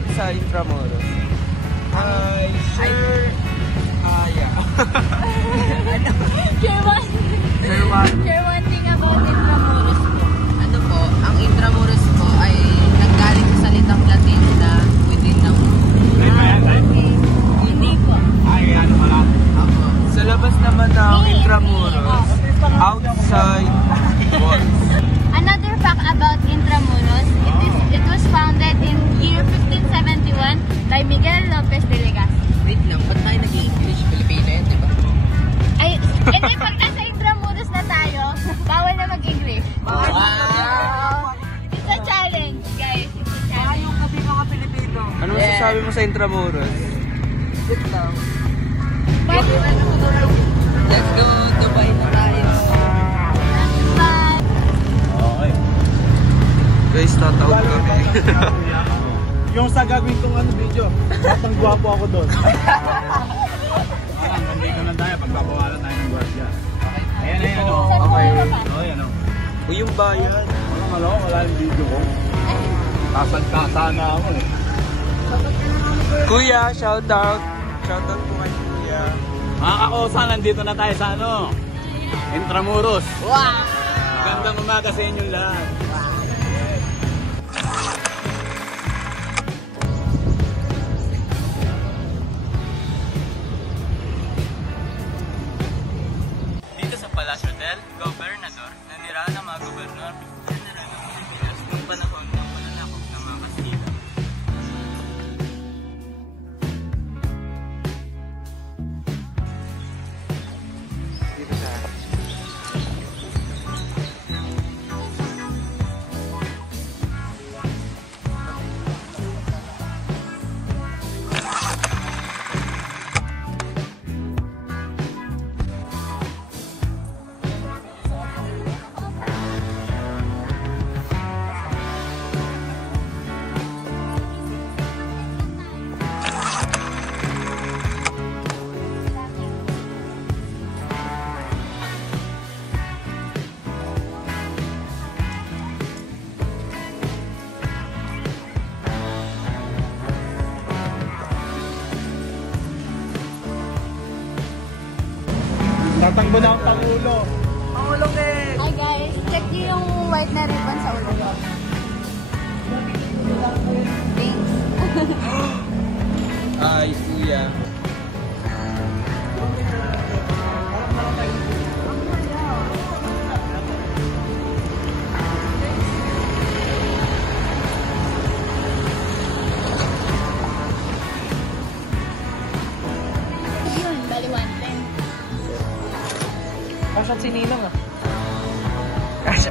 lumalapit sa Intramuros? Sure. Yeah. Share one thing about Intramuros po. Ano po, ang Intramuros po ay nanggaling sa salitang Latin na within ng hindi po. Ay, ano pala? Ako. Sa labas naman ng Intramuros, outside walls. Another fact about Intramuros, it was founded in year 1571 by Miguel Lopez de Legazpi. Wait lang, ba't tayo nag-i-English? Pilipino yan, di ba? Ay, hindi, pagka sa Intramuros na tayo, bawal na mag-English. Wow! It's a challenge, guys. It's a challenge. Yung kami mga Pilipino. Ano masasabi mo sa Intramuros? Good lang. Let's go, Dubai na tayo. Bye! Okay. Guys, tatawag kami. Yung sa gagawin kong video, batang gwapo ako doon. Parang nandito lang tayo, pagbabawalan tayo ng gwardiya. Ayan, ayan, ano. Okay. Oh, yan, oh. O yung bayan. Wala yung video ko. Kasang-kasa na ako eh. Kuya, shoutout. Shoutout po kay Kuya. Mga kakosa, nandito na tayo sa ano? Intramuros. Wow! Magandang umaga sa inyong lahat. Dito sa Palacio del Gobernador, nanirahan ng mga gobernador general ng Pilipinas noong panahon ng pananakop ng mga Kastila. Dito sa Tatanggo na ang Pangulo. Hi guys, check niyo yung white na ribbon sa ulo ko. Thanks. Ay, Kuya. Yun, bali 110. Kasya si Ninong ah. Kasha.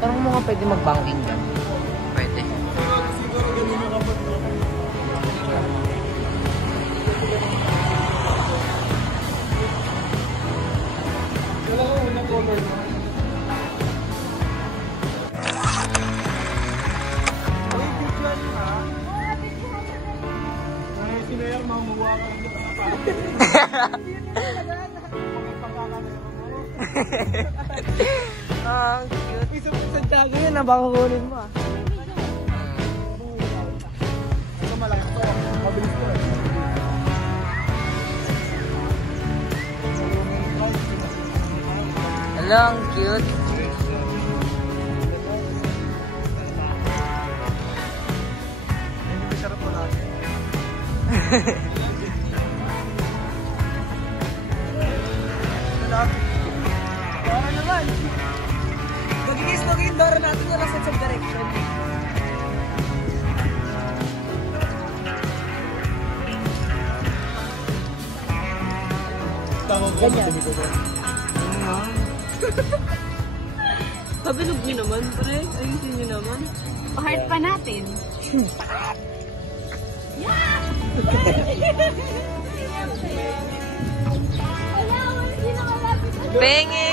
Parang mo nga pwede mag-banking dyan. Pwede. Si Mayor, mamuha ka ng Ang cute. Isa pa sa tiyago yun ah, baka kunin mo ah. Ito malaki to. Mabilis ko eh. Hello, ang cute. Hindi sarap pala. Dora naman. Magigis mo yung Dora natin wala sense of direction. Tawag ko, madumi ko doon. Kabilog niyo naman, pre. Ayusin niyo naman. Pa-heart pa natin. Bengi!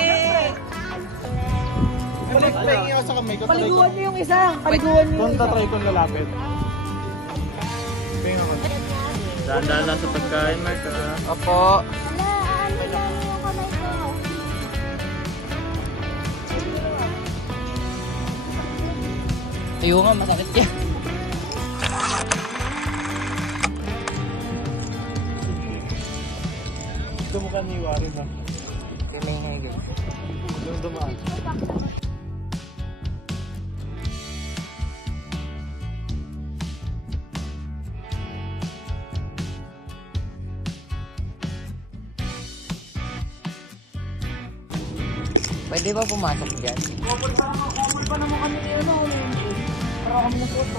Palingi ako sa kamay ko. Paliguan niyo yung isa. Paliguan niyo yung Kung isa. tatry kong lalapit. Palingi ako. Dahan-dahan lang sa pagkain, Mark. Opo. Tayo nga, masakit yan. paniwari na. May guys. Yung dumaan. Pwede ba pumasok dyan? Cover pa naman kami ni ano. Para kami na photo.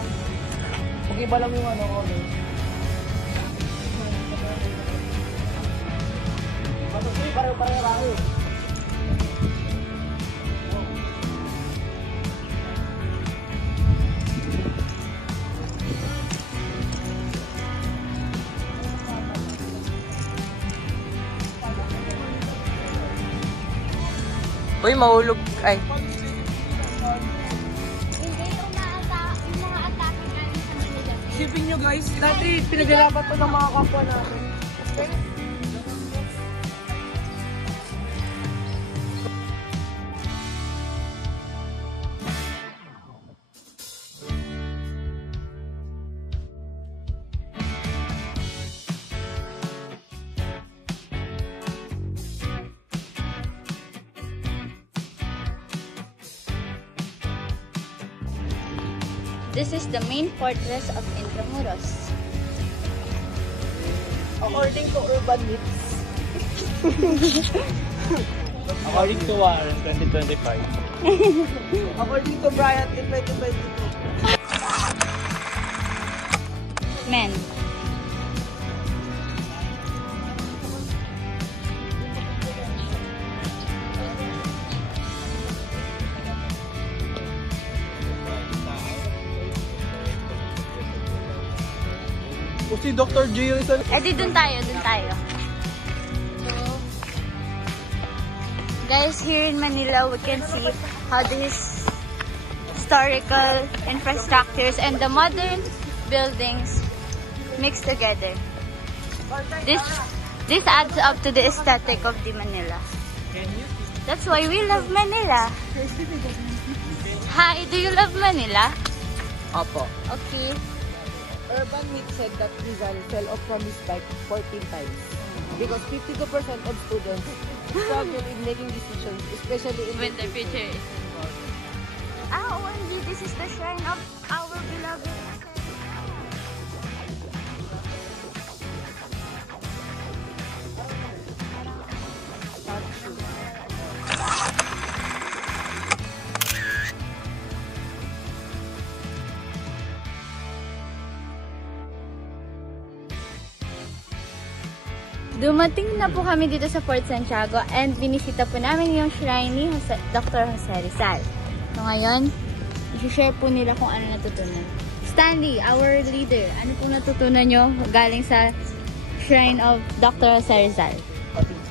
Mag-iba lang yung ano ko. Matuloy, pareho. Uy, mahulog. Ay. Hindi yung mga atake galing sa Manila. Isipin nyo guys, dati pinaglalaban to ng mga kapwa namin. This is the main fortress of Intramuros. According to Urban Myths. According to Warren 2025. According to Brian in 2022. Men. O si Dr. J. Rizal. Eh dun tayo. So, guys, here in Manila, we can see how this historical infrastructures and the modern buildings mix together. This adds up to the aesthetic of the Manila. That's why we love Manila. Hi, do you love Manila? Opo. Okay. Urban Myth said that Rizal fell off from his bike 14 times. Because 52% of students struggle in making decisions, especially in When the future is involved. OMG, this is the shrine of our beloved. Dumating na po kami dito sa Fort Santiago and binisita po namin yung shrine ni Dr. Jose Rizal. So ngayon, i-share po nila kung ano natutunan. Stanley, our leader, ano po natutunan nyo galing sa shrine of Dr. Jose Rizal?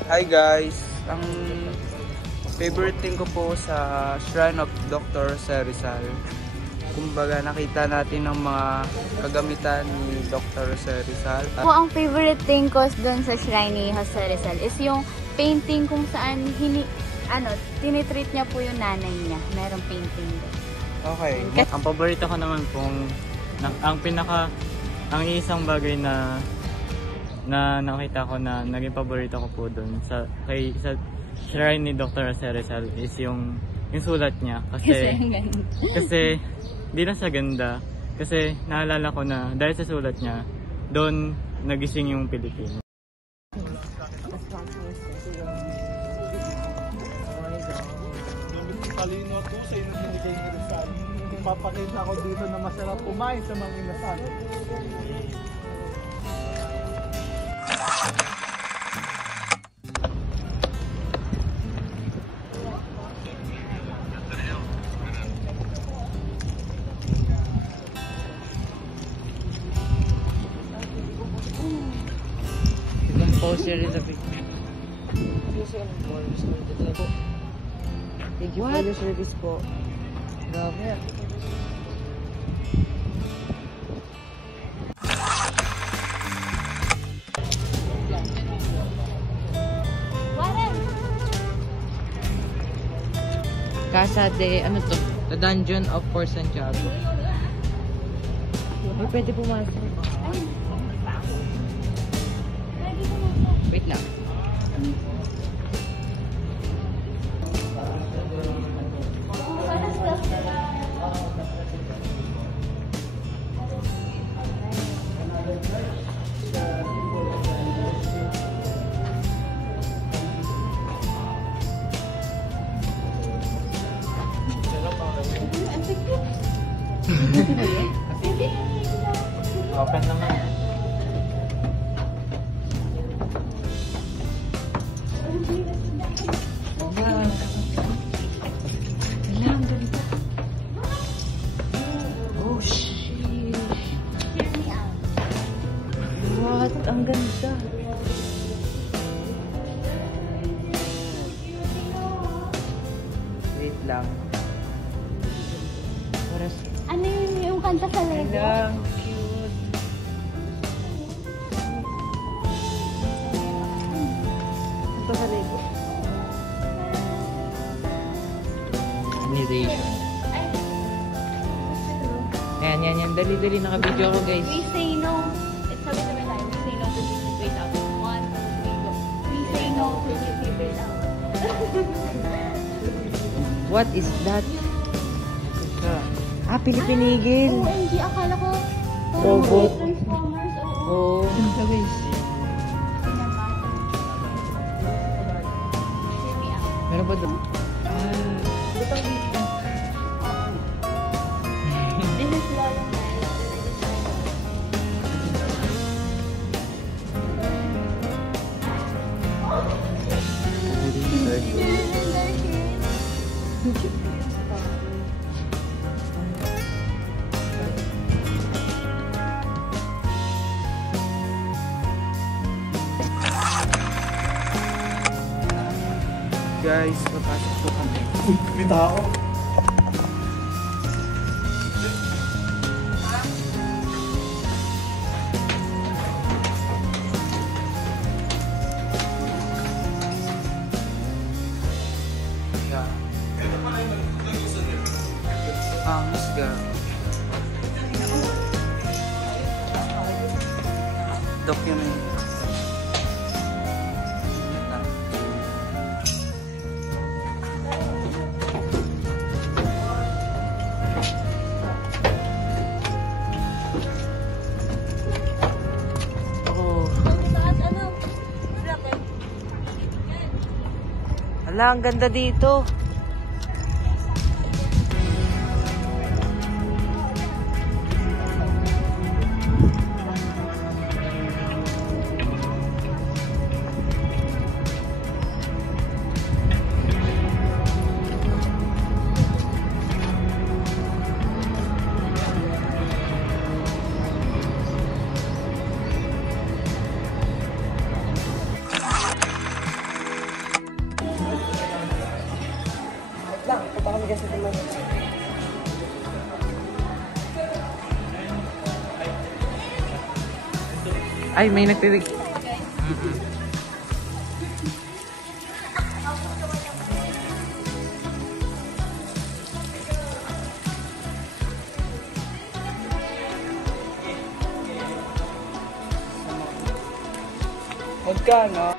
Hi guys! Ang favorite thing ko po sa Shrine of Dr. Jose Rizal, kumbaga nakita natin ng mga kagamitan ni Dr. Jose Rizal. Po, ang favorite thing ko doon sa shrine ni Jose Rizal is yung painting kung saan tinitreat niya po yung nanay niya. Merong painting doon. Okay. Ang paborito ko naman pong ang isang bagay na nakita ko na naging paborito ko po doon sa shrine ni Dr. Jose Rizal is yung sulat niya kasi di lang sa ganda kasi naalala ko na dahil sa sulat niya doon nagising yung Pilipinas. Talino to sa inyo binigay ni Rizal. Papakita ko dito na masarap kumain sa mga inasal. Poster is a big. Thank you for your service po. Grabe. Casa de, ano to? The Dungeon of Fort Santiago. Ay, pwede pumasok. Wait lang. Open naman. Oh, shit. Hear me out. What? Ang ganda. Wait lang. Oras. Ano yung kanta sa Lego? Lang, cute. Ito sa Lego. Animation. Yan. Dali-dali naka-video ako, guys. We say no. It's sabi tayo. We say no to this. Wait out. 1, 2, 3, go. We say no to this. Wait out. What is that? Pinipinigil. OMG, akala ko. Robot. Transformers. Oo. Guys. Hear me out. Meron ba doon? This is Lola Mel. Guys, papasok po kami. Uy, may tao. Angas ka. Document. Hala, ang ganda dito. Ay, may nagtitig. Magkano?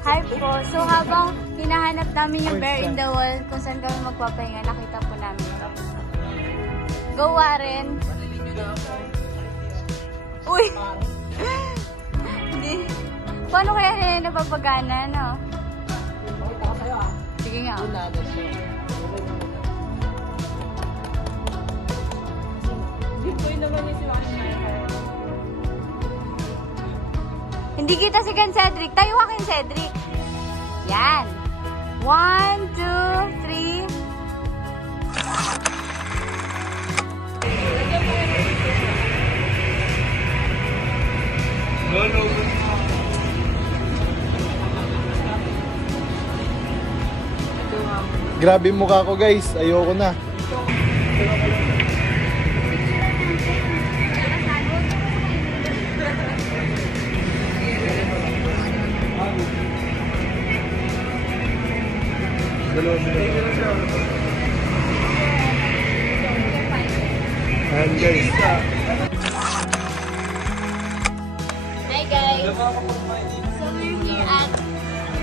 Hi po. So habang hinahanap namin yung bear in the wall kung saan kami magpapahinga, nakita po namin ito. Go, Warren! Uy! Hindi. Paano kaya nila napapagana, no? Sige nga. Hindi kita si Ken Cedric. Tayo ka Ken Cedric. Yan. 1, 2, 3. Grabe mukha ko guys, ayoko na. Ayan guys. Hi guys! So we're here at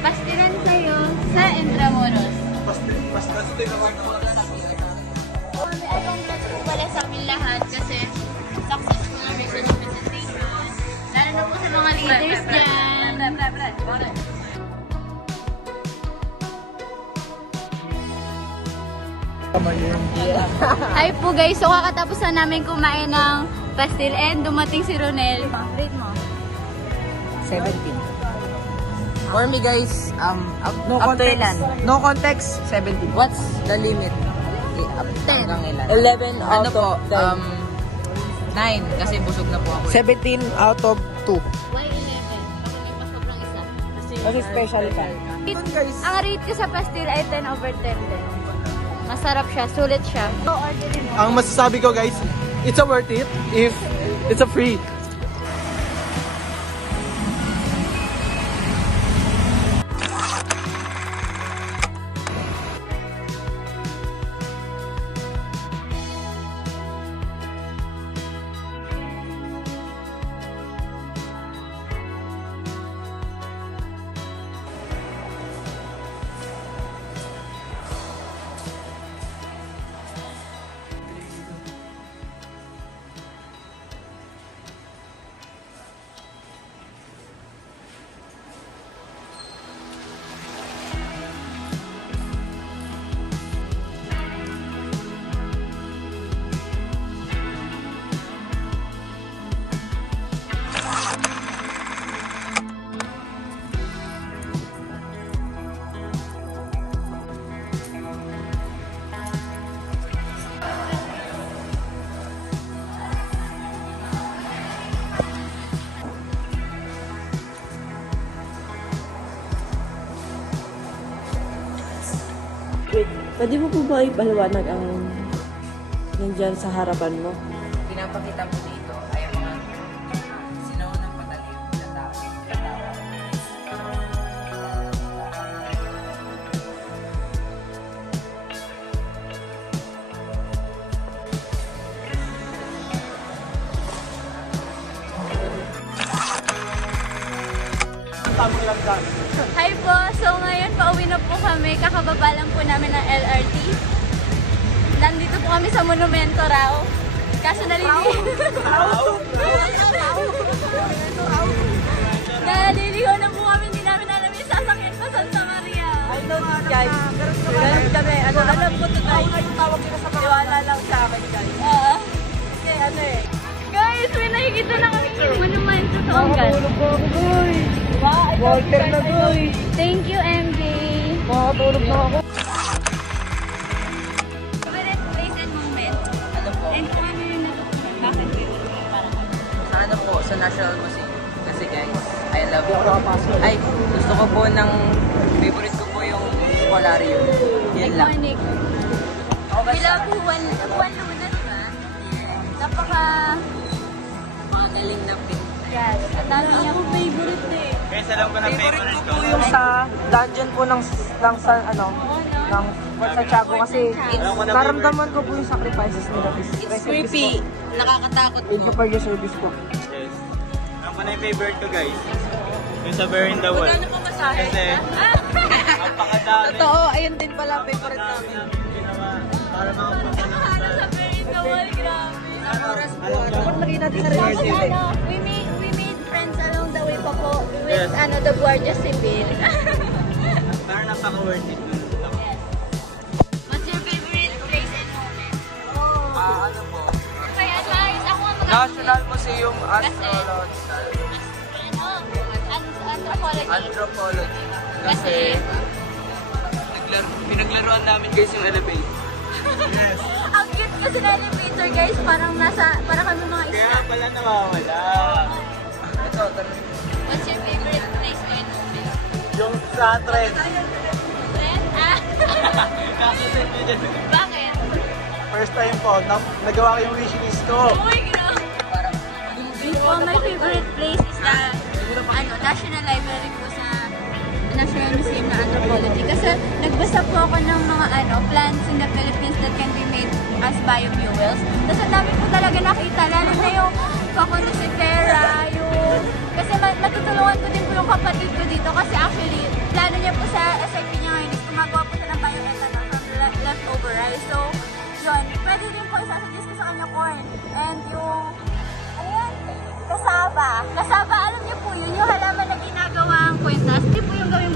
Pastiran Sayo sa Intramuros. Ay, congrats po pala sa amin lahat kasi successful na research presentation. Lalo na po sa mga leaders dyan. Hi po guys, so kakatapos na namin kumain ng pastil and dumating si Ronel. Rate mo? 17. For me guys, no context. No context, 17. What's the limit? 10. 11 out of 10. 9 kasi busog na po ako. 17 out of 2. Why 11? Kasi may pa sobrang isa. Kasi special ka. Ang rate ko sa pastil ay 10 over 10 din. Masarap siya, sulit siya. So, orderin mo. Ang masasabi ko guys, it's a worth it if it's a free. Wait, pwede mo po ba ipaliwanag ang nandyan sa harapan mo? Pinapakita mo dito ay ang mga sinaunang patalim na tao. Hi po! So ngayon pauwi na po kami. Kakababa lang po namin ng LRT. Nandito po kami sa Monumento raw. Kaso naliligaw na po kami. Hindi namin alam yung sasakyan pa Santa Maria. I know this guys. Ganun kami. Alam ko to tayo. Tawag nila sa tiwala lang sa akin guys. Kasi ano eh. Guys, may nakikita na kami yung Monumento sa Ongan. Walter na boy. Thank you, MJ. Makatulog na ako. Favorite place and moment? Ano po? And kung ano yung natutunan? Bakit favorite parang ano? Sa ano po, sa National Museum. Kasi guys, I love it. Ay, gusto ko po ng, favorite ko po yung Polarium. Yan lang. Iconic. We love Juan Luna, diba? Napaka... Magaling na pin. Yes. At dami niya po. Favorite eh. Guys, alam ko na Favorite ko po yung sa dungeon po ng Fort Santiago kasi naramdaman ko po yung sacrifices nila. It's creepy. Nakakatakot Thank you po. for your service po. Yes. Alam ko na yung favorite ko guys. Yung sa Bear in the Wall. Ano po masahe? Kasi, napakadami. Totoo, ayun din pala favorite namin. Ginawa para makapunta na sa... Sa very tawal, grabe. Ang oras po. Dapat lagyan natin sa Tapos review. we made friends along the way pa po with the Guardia Civil. Pero napaka-worth it. What's your favorite place and moment? Ano po? Kaya guys, ako ang National Museum Archaeological. Anthropology. Anthropology. Kasi, Pinaglaruan namin guys yung elevator. ang cute kasi na elevator guys, parang kami mga Kaya isda. pala nawawala. Ito, What's your favorite place and moment? Yung sa trend. Friend? Bakit? First time po, nagawa ko yung wishlist ko. Oh my God! My favorite place is the National Library po sa National Museum ng Anthropology. Kasi nagbasa po ako ng mga plants in the Philippines that can be made as biofuels. Tapos ang dami po talaga nakita, lalo na yung Coconocifera, yung... Kasi matutulungan ko din po yung kapatid ko dito kasi actually, plano niya po sa SIP niya ngayon is gumagawa po siya ng bioethanol from leftover rice. So, yun, pwede din po isasuggest ko sa kanya corn. And yung, kasaba. Kasaba, alam niyo po yun, yung halaman na ginagawang kwintas, hindi po yung gawing